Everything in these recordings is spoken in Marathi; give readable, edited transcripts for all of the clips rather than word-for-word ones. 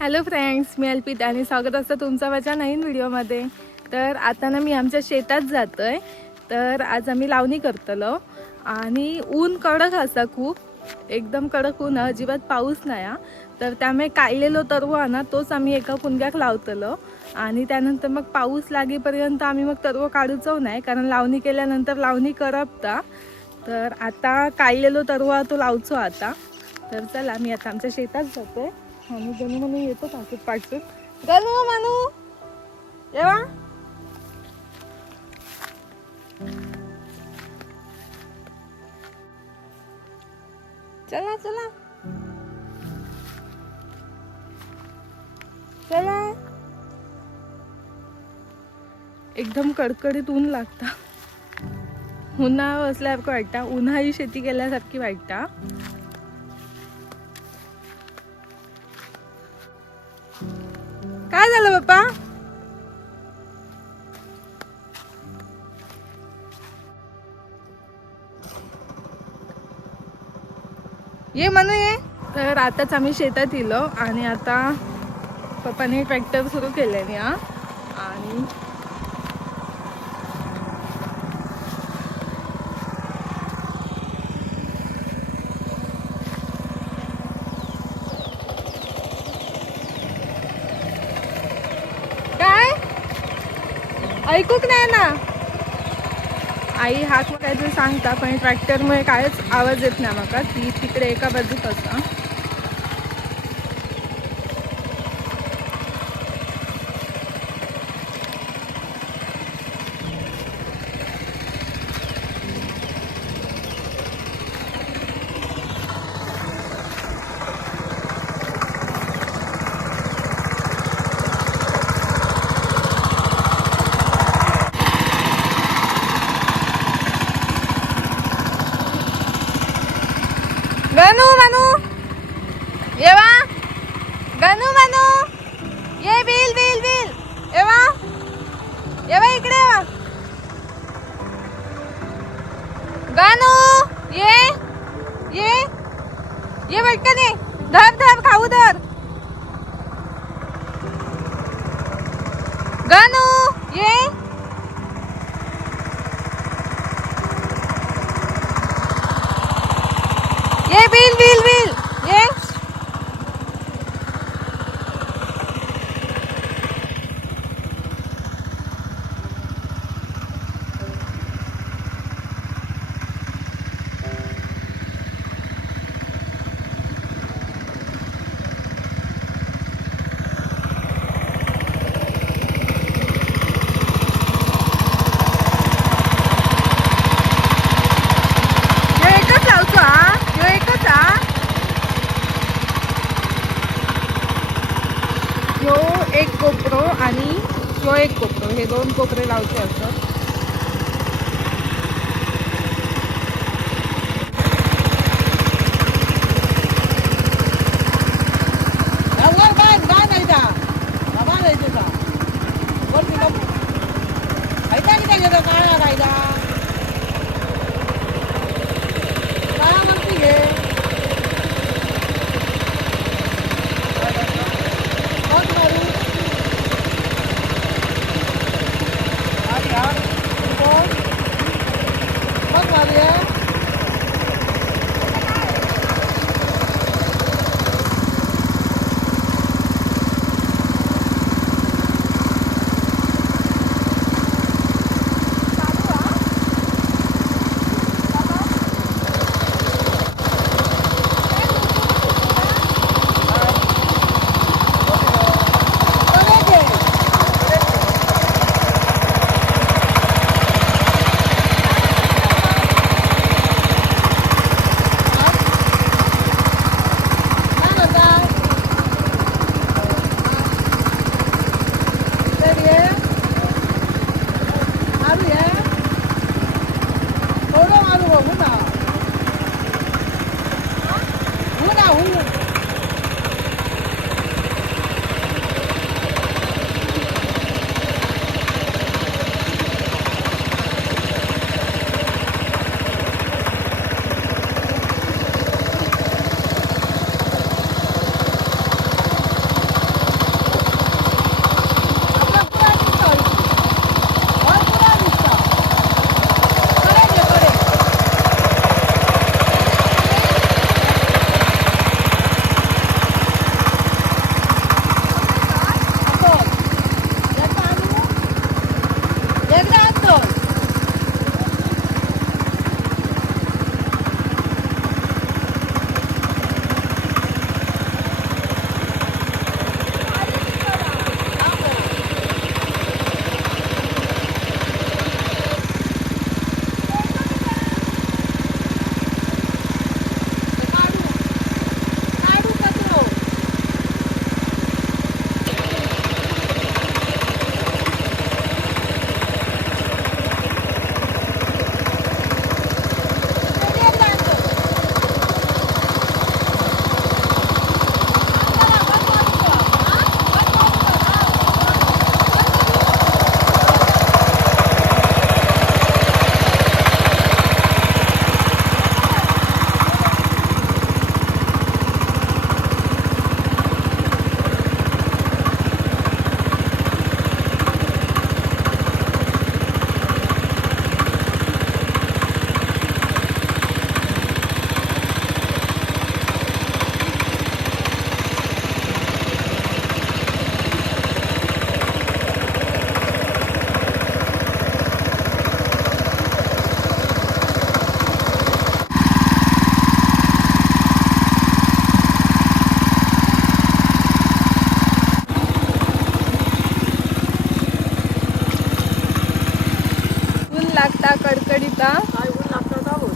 हॅलो फ्रेंड्स, मी अल्पिता आणि स्वागत असतं तुमचं माझ्या नवीन व्हिडिओमध्ये. तर आता ना मी आमच्या शेतात जातो आहे. तर आज आम्ही लावणी करतलो आणि ऊन कडक असा खूप एकदम कडक ऊन, अजिबात पाऊस नाही हा. तर त्यामुळे काढलेलो तरवा ना तोच आम्ही एका कुंड्याक लावतलो आणि त्यानंतर मग पाऊस लागेपर्यंत आम्ही मग तरव काढूचो नाही, कारण लावणी केल्यानंतर लावणी करपता. तर आता काढलेलो तरवा तो लावचो आता. तर चला मी आता आमच्या शेतात जाते आणि गणू म्हणून येतो पाठून पाठून. गणू मनू येवा. चला चला चला. एकदम कडकडीत ऊन लागता. उन्हाळा असल्यासारखं वाटतं, उन्हाळी शेती केल्यासारखी वाटतं. काय झालं बाप्पा? ये म्हणू ये. तर आताच आम्ही शेतात इलो आणि आता पप्पाने ट्रॅक्टर सुरू केल्याने हा. आणि काय ऐकूक नाही ना. आई हाक मग काहीतरी सांगता, पण ट्रॅक्टरमुळे कायच आवाज येत नाही माका. ती तिकडे एका बाजूक असा. गणू मनू येवा. गणू मनू ये. बिल बिल बिल येवा. येवा इकडे येवा. गणू ये ये ये पटकन ये. धर धर खाऊ धर. गणू ये. ये बिल बिल बिल ये. एकच लावतो हा. एकच हा. ह्यो एक कोपरो आणि ह्यो एक कोपरो, हे दोन कोपरे लावचे असतात. यार झाला कडकडीता. काय ऊन लागतं का बोल.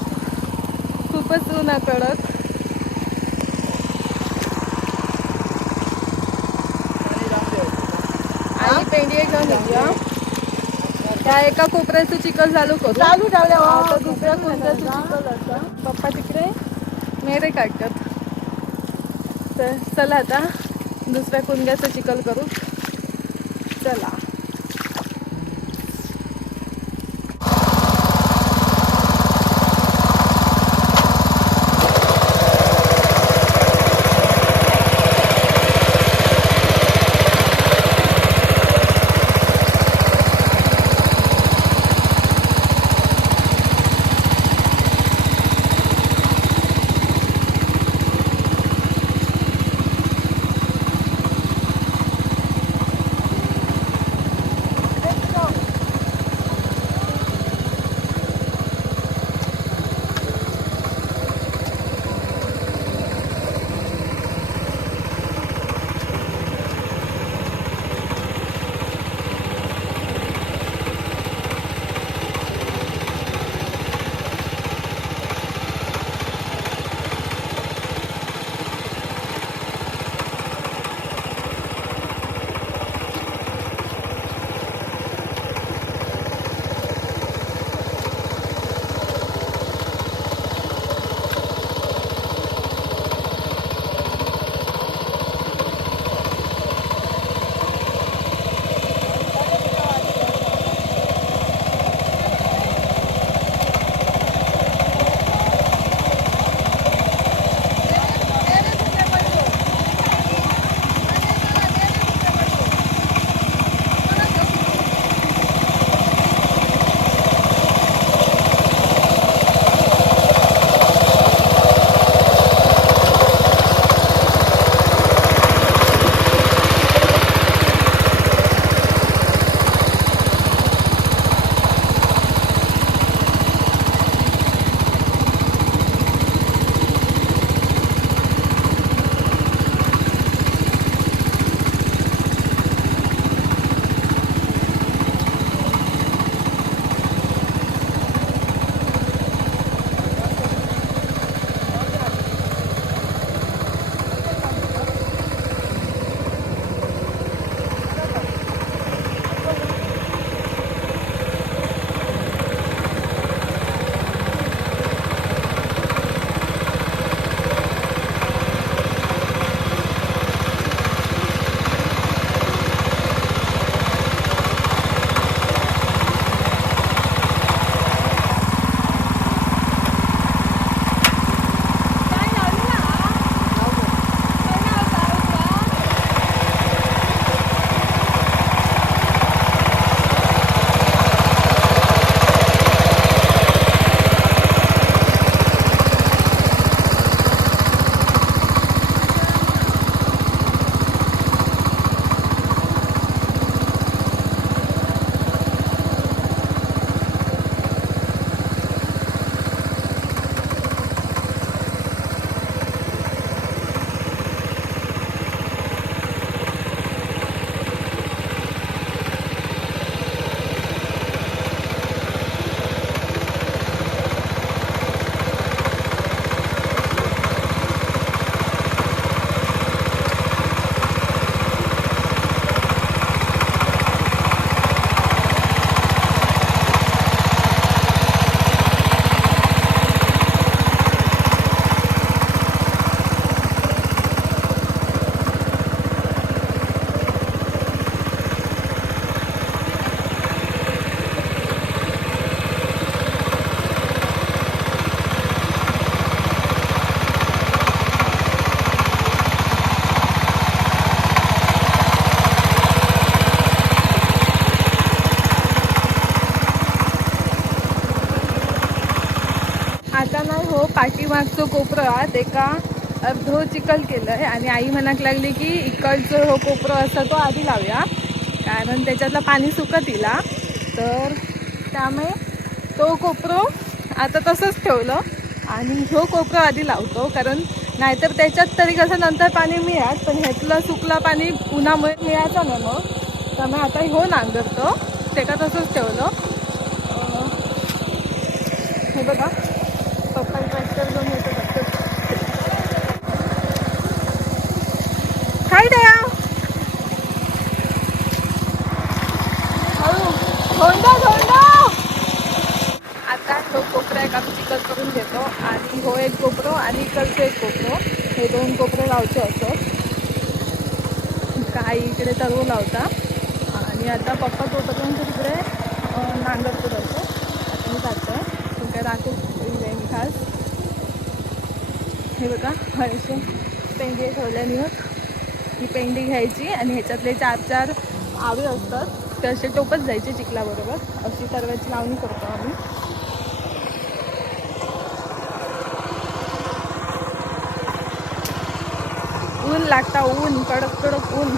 खूपच ऊन आहे कडक. आई पेंडी घेऊन येऊया. त्या एका कोपऱ्याचं चिखल चालू करू. चालू ठेवल्या आता दुसऱ्या कोपऱ्याचं चिखल असं पप्पा तिकडे मेरे काढतात. तर चला आता दुसऱ्या कुंड्याचं चिखल करू. चला. पाठीमागचं कोपऱ्यात एका अर्धो चिखल केलंय आणि आई म्हणाक लागली की इकडचं हो कोपरा असा तो आधी लावूया, कारण त्याच्यातलं पाणी सुकत इला. तर त्यामुळे तो कोपरो आता तसंच ठेवलं आणि ह्यो कोपरा आधी लावतो, कारण नाहीतर त्याच्यात तरी कसं नंतर पाणी मिळात, पण ह्यातलं सुकला पाणी उन्हामुळे मिळायचं नाही मग. त्यामुळे आता ह्यो नांगरतो, ते का तसंच ठेवलं. हे बघा पप्पा ट्रॅक्टर घेऊन येतो बघतो काय द्या धोंडा धोंडा. आता तो कोपरा एक आम्ही चिकट करून घेतो आणि हो एक कोपरो आणि इकडचं एक कोपरो, हे 2 कोपरे लावचे असत. काही इकडे तरव लावता आणि आता पप्पा तोपर्यंत तिकडे नांगरतो असतो. आता मी जातोय तुमच्या राखून खास. हे बघा असे पेंडी ठेवल्याने ही पेंडी घ्यायची आणि ह्याच्यातले 4-4 आवे असतात ते असे टोपत जायचे चिखलाबरोबर. अशी तरव्याची लावणी करतो आम्ही. ऊन लागता, ऊन कडक कडक ऊन.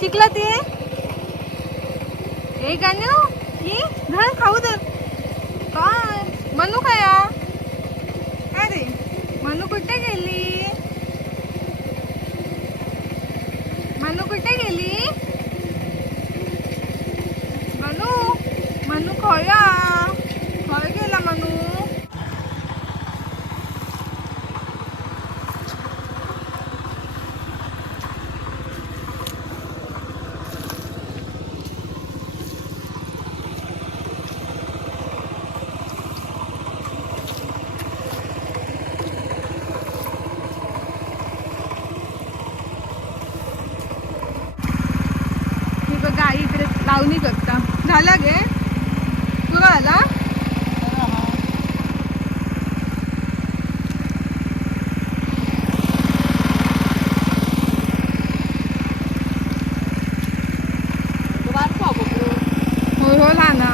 चिखलात ये गाणं ये घाल खाऊ दे काय मनू काय अरे मनू कुठे गेली मनू कुठे गेली मनू मनू खोया खोय गेला मनू लावणी करता. झाला गे तुला आला. हो हो ना.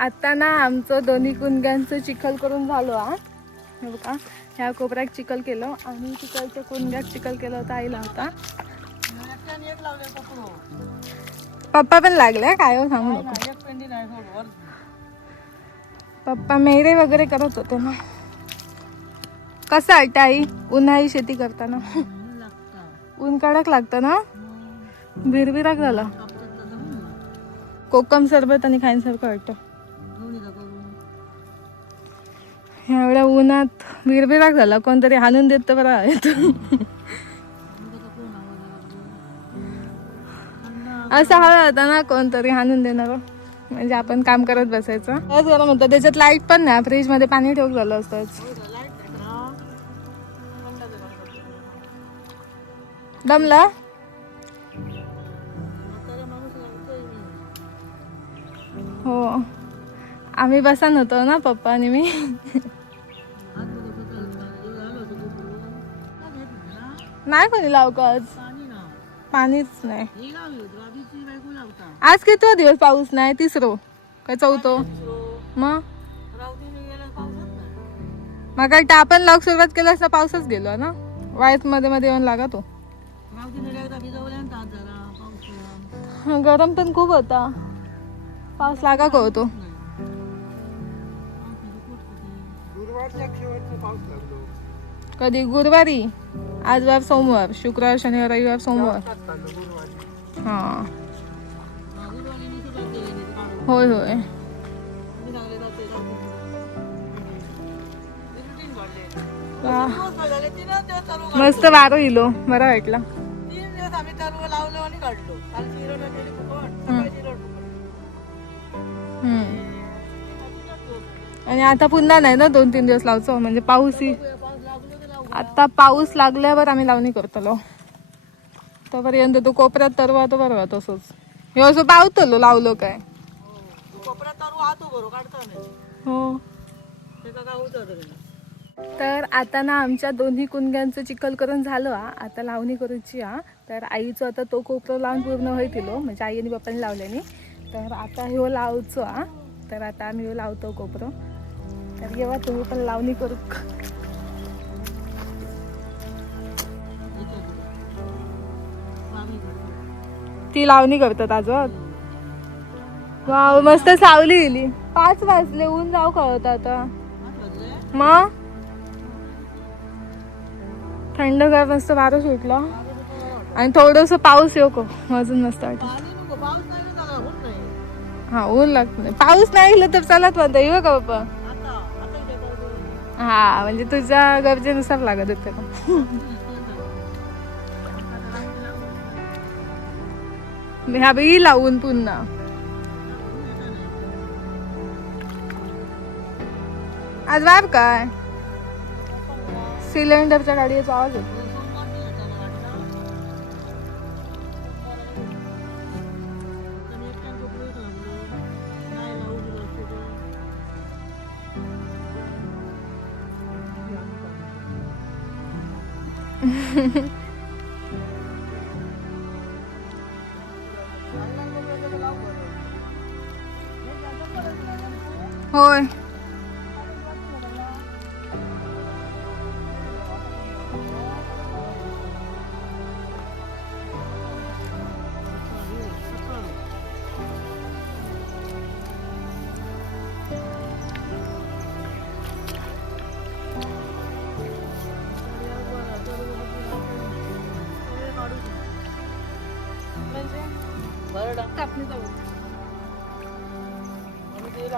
आता ना आमचं दोन्ही कुंड्यांचं चिखल करून झालो हा. हे बघा ह्या कोपऱ्यात चिखल केलं आणि तिकडच्या कुंड्यात चिखल केलं होतं आईला होता. पप्पा पण लागले काय हो सांगू नको. पप्पा मेरे वगैरे करत होते ना. कसं वाटतं आई उन्हाळी शेती करताना? ऊन कडक लागतं ना. भिरभिराक झाला. कोकम सरबत आणि खाण्यासारखं वाटतं. एवढ्या उन्हात भिरभिराक झाला. कोणतरी हाणून देत तर बरं आहे. असं हवं होता ना कोणतरी हाणून देणार म्हणजे आपण काम करत बसायचं. तेच गरम होतं. त्याच्यात लाईट पण नाही. फ्रीज मध्ये पाणी ठेवून झालं असतंच. दमला हो. आम्ही बसान होतो ना पप्पा आणि मी. नाही कोणी लावकच पाणीच नाही. आज किती दिवस पाऊस नाही? तिसरो का चौथो? मग काय आपण लावक सुरुवात केलं असता पाऊसच गेलो ना. वायत मध्ये मध्ये येऊन लागा तो. गरम पण खूप होता. पाऊस लागा का होतो. कधी गुरुवारी. आज वार सोमवार, शुक्रवार, शनिवार, रविवार, सोमवार. हा होय होय. मस्त वारो इलो बरा वाटला. आणि आता पुन्हा नाही ना 2-3 दिवस लावचो म्हणजे पाऊस. आता पाऊस लागल्यावर आम्ही लावणी करतलो. तोपर्यंत तो कोपऱ्यात तरवा तो बरोबर तसंच हे असं पावतलो लावलो काय हो. तर आता ना आमच्या दोन्ही कुंड्यांचं चिखल करून झालं. आता लावणी करूची हा. तर आईचं आता तो कोपरा लावून पूर्ण होईल म्हणजे आई आणि बाप्पाने लावल्याने. तर आता ह्यो लावचो हा. तर आता आम्ही ह्यो लावतो कोपरं. तर येवा तुम्ही पण लावणी करू. ती लावणी करतात आजोत. वाव मस्त सावली गेली. 5 वाजले ऊन जाऊ का होता आता. मग थंडगार मस्त वारं सुटलं आणि थोडस पाऊस येऊ को अजून मस्त वाटत. हा ऊन लागत नाही. पाऊस नाही गेला तर चालत म्हणता येऊ का बाप्पा. हा म्हणजे तुझ्या गरजेनुसार लागत होते का. ह्या बाई लावून पुन्हा आज वार काय सिलेंडरच्या गाडीचा आवाज होतो. होय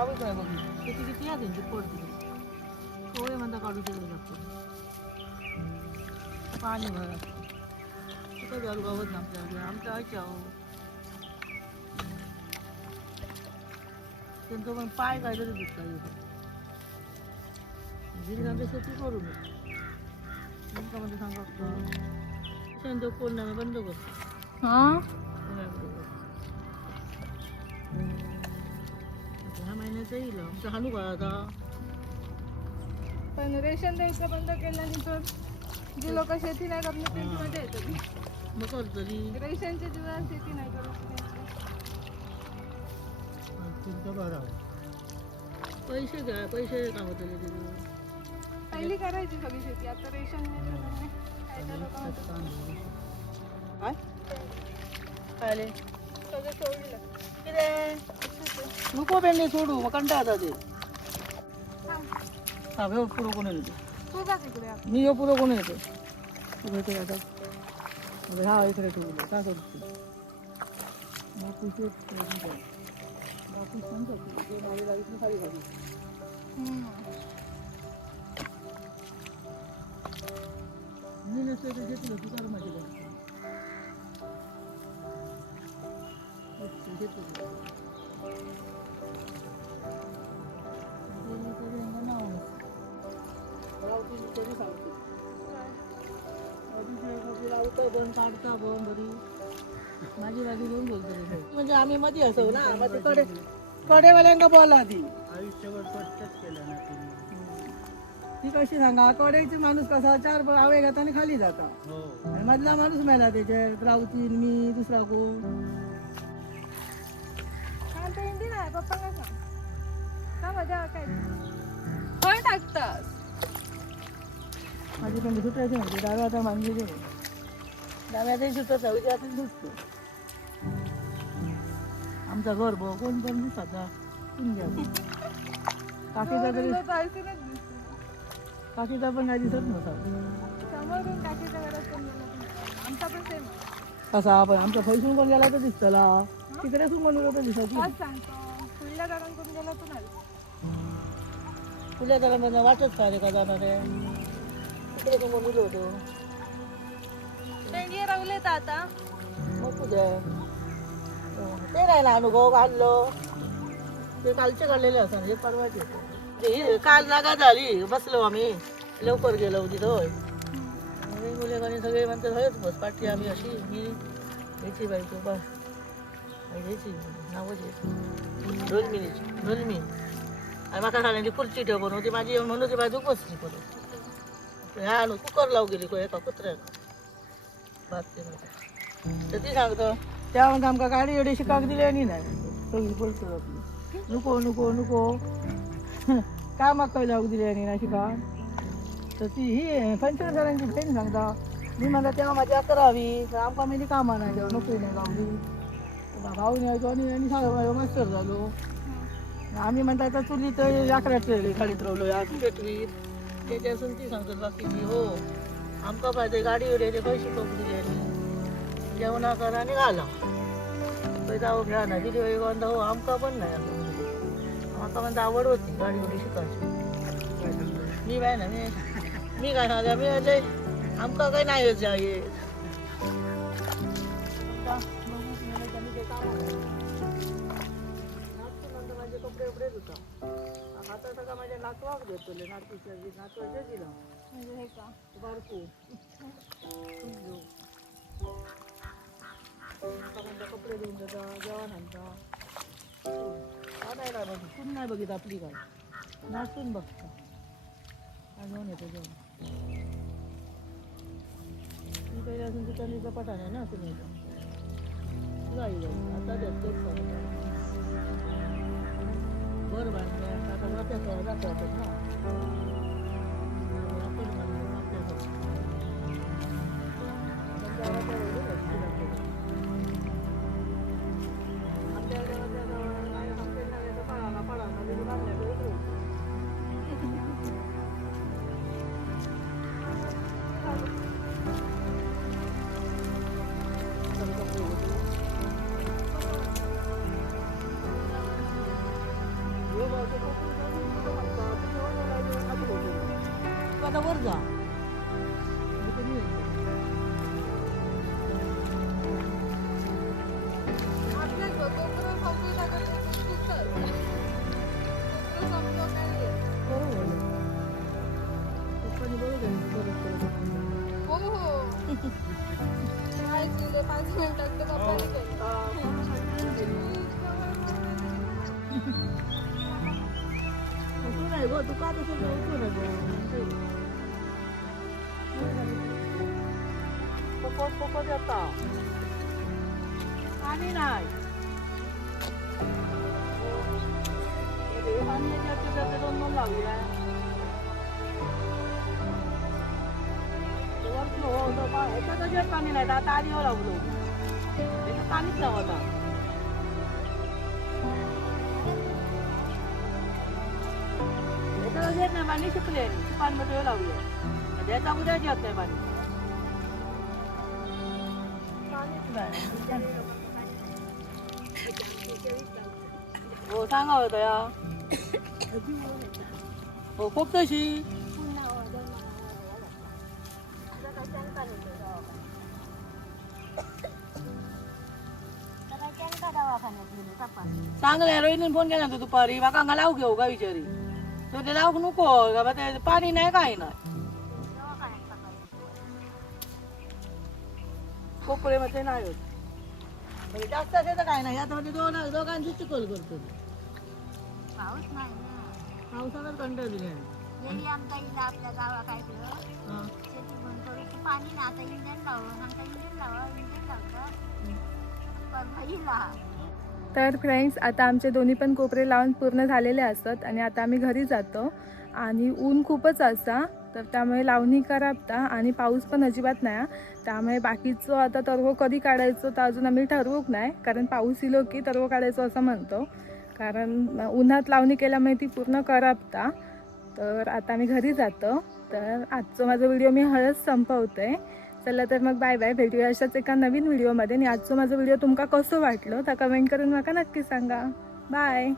गावच आहे बघ किती किती आहे त्यांची पडते थोडे म्हणता काढू दिलं लागतं पाणी भरा कुठं झालं गावत ना आमच्या आईच्या अहो त्यांचं पण पाय काय तरी दुखता येतं गिरिजांच्या शेती करू नये मध्ये सांगा कोण नाही बंद करतो हां ह्या महिन्याचं येईल आमचं हाणू का आता पण रेशन द्यायचं बंद केल्यानंतर जे लोक शेती नाही करत त्यांची मजा येते मग कर तरी रेशनच्या जीवन शेती नाही करत पैसे घ्या पैसे काम होते पहिली करायची सगळी शेती आता रेशन काय काय सगळं सोडलं किती नको पेंडे सोडू मग कंटा आता ते हा व्यव पुढं कोण येतो तू जा तिकडे मी येऊ पुढं कोण येतो तू भेटे आता हा इकडे ठेवलं काय करतो बापूचे बापू सांगतो ते माझ्या गाडीतून खाली झाली मी नसतं तर घेतलं तू कर माझी गाडी काढता पण बरी माझी बाजू घेऊन बोलतो म्हणजे आम्ही मध्ये असो ना मग कडे कडेवाल्यांका बोला आधी आयुष्यभर कष्टच केलं ना ती कशी सांगा कडेचे माणूस कसा चार आवे घेता आणि खाली जाता आणि मधला माणूस मेला त्याच्यात रावतीन मी दुसरा कोण पप्पा काय सांग का मजा काय कोण टाकतात माझी पण सुटायची म्हणजे डाव्या आता मानलेली नाही डाव्यातही सुटत आहे उद्यातच सुटतो आमचा घर बघ कोण पण दिसता काकीचा तरी काकीचा पण काय दिसत नव्हता समोरून काकीच्या घरात पण आमचा पण सेम कसा आपण आमच्या फैसून कोण गेला तर दिसतला तिकडे तू म्हणून होतं दिसायची सांगतो फुल्या दारांकडून गेला तू नाही फुल्या दारांमध्ये वाटच काय रे का जाणार आहे तिकडे तू म्हणून होतो पेंडिया रावले तर आता मग तुझ्या ते नाही ना अनुभव काढलो ते कालचे काढलेले असणार हे परवाचे काल जागा झाली बसलो आम्ही लवकर गेलो तिथं वेगवेगळे गाणी सगळे म्हणतात हयच बस पाठी आम्ही अशी मी घ्यायची बायको बस घ्यायची नावं घ्यायची ढोलमी आणि माका खाण्याची खुर्ची ठेव बनवती माझी येऊन म्हणून ती बाजू बसली करून ह्या आणून कुकर लावून गेली को एका कुत्र्यानं भात ते तर ती सांगतो त्या म्हणता आमका गाडी एवढी शिकाक दिली आणि नाही सगळी बोलतो आपली नको नको नको काय मागं लावू दिली आणि नाही शिकाक तर ती ही 45,000ची बहीण सांगता मी म्हणता तेव्हा माझी करावी तर आमका मी कामा नाही जाऊ नको नाही गावली भाऊन यायचो आणि सांगा मास्टर झालो आम्ही म्हणता आता चुली तर 11 ट्रेली खालीत राहिलो या पेटवीत त्याच्यासून ती सांगतो बाकीची हो आमका पाहिजे गाडी उडे पैसे करून दिले आणि जेवणा करा आणि घाला पैसा घ्या ना दिली वय गोंदा हो आमका पण नाही आमका म्हणता आवड होती गाडी उडी शिकायची मी काय ना मी काय सांगा मी म्हणजे आमका काही नाही येत जाय माझे कपडे एवढे होता आता सगळं माझ्या नातवाक देतो नातूच्या नातवाच्या दिला म्हणजे हे का बारकू कपडे देऊन देता जेवण आणता काय बघ तून नाही बघित आपली काय नाचून बघता घेऊन येतो जेवण मी काही अजून तिथं पटा नाही ना तुम्ही जाईल आता देत बरं बांधल्या आता वाट्यात जातात ना तू आता वर जा इथे नाही यायचं. बरोबर आहे. पप्पानी बरोबर आहे, परत केलं. तू नाही गो, तू का तसं जाऊ नाही गो. पप्पा देता पाणी नाही. पाणी याच्यात दोन लावूया. ह्याच्यात पाणी नाही आता आधी लावलो त्याच्यात पाणीच लावता. त्याच्यात येत नाही पाणी शिकले पानमध्ये लावूया त्याचा उद्या येत नाही पाणी. हो सांगा होतं या हो खूप तशी चांगलं रोहिणीने फोन केला दुपारी माका लावू घेऊ का विचारी तो ते लावू नको का ते पाणी नाही काही नाही कोपरे मध्ये नाही होत जास्त असेल तर काय नाही आता दोघांची चिखल करतो पाऊस नाही ना पावसानं कंटाळ दिले गेली आमच्या इथं आपल्या गावाकडं शेती बंद थोडीशी पाणी ना आता इंजन लावून आमच्या इंजन लावतं परभणीला. तर फ्रेंड्स आता आमचे दोन्ही पण कोपरे लावून पूर्ण झालेले असतात आणि आता आम्ही घरी जातो आणि ऊन खूपच असा तर त्यामुळे लावणी कराबता आणि पाऊस पण अजिबात नाही त्यामुळे बाकीचं आता तरव कधी काढायचं तर अजून आम्ही ठरवूक नाही कारण पाऊस इलो की तरव काढायचं असं म्हणतो कारण उन्हात लावणी केल्यामुळे ती पूर्ण कराबता. तर आता आम्ही घरी जातो तर आजचं माझा व्हिडिओ मी हळद संपवते. चला तर मग बाय बाय, भेटूया अशाच एका नवीन व्हिडिओमध्ये आणि आजचं माझं व्हिडिओ तुमका कसं वाटलं तर कमेंट करून मला नक्की सांगा. बाय.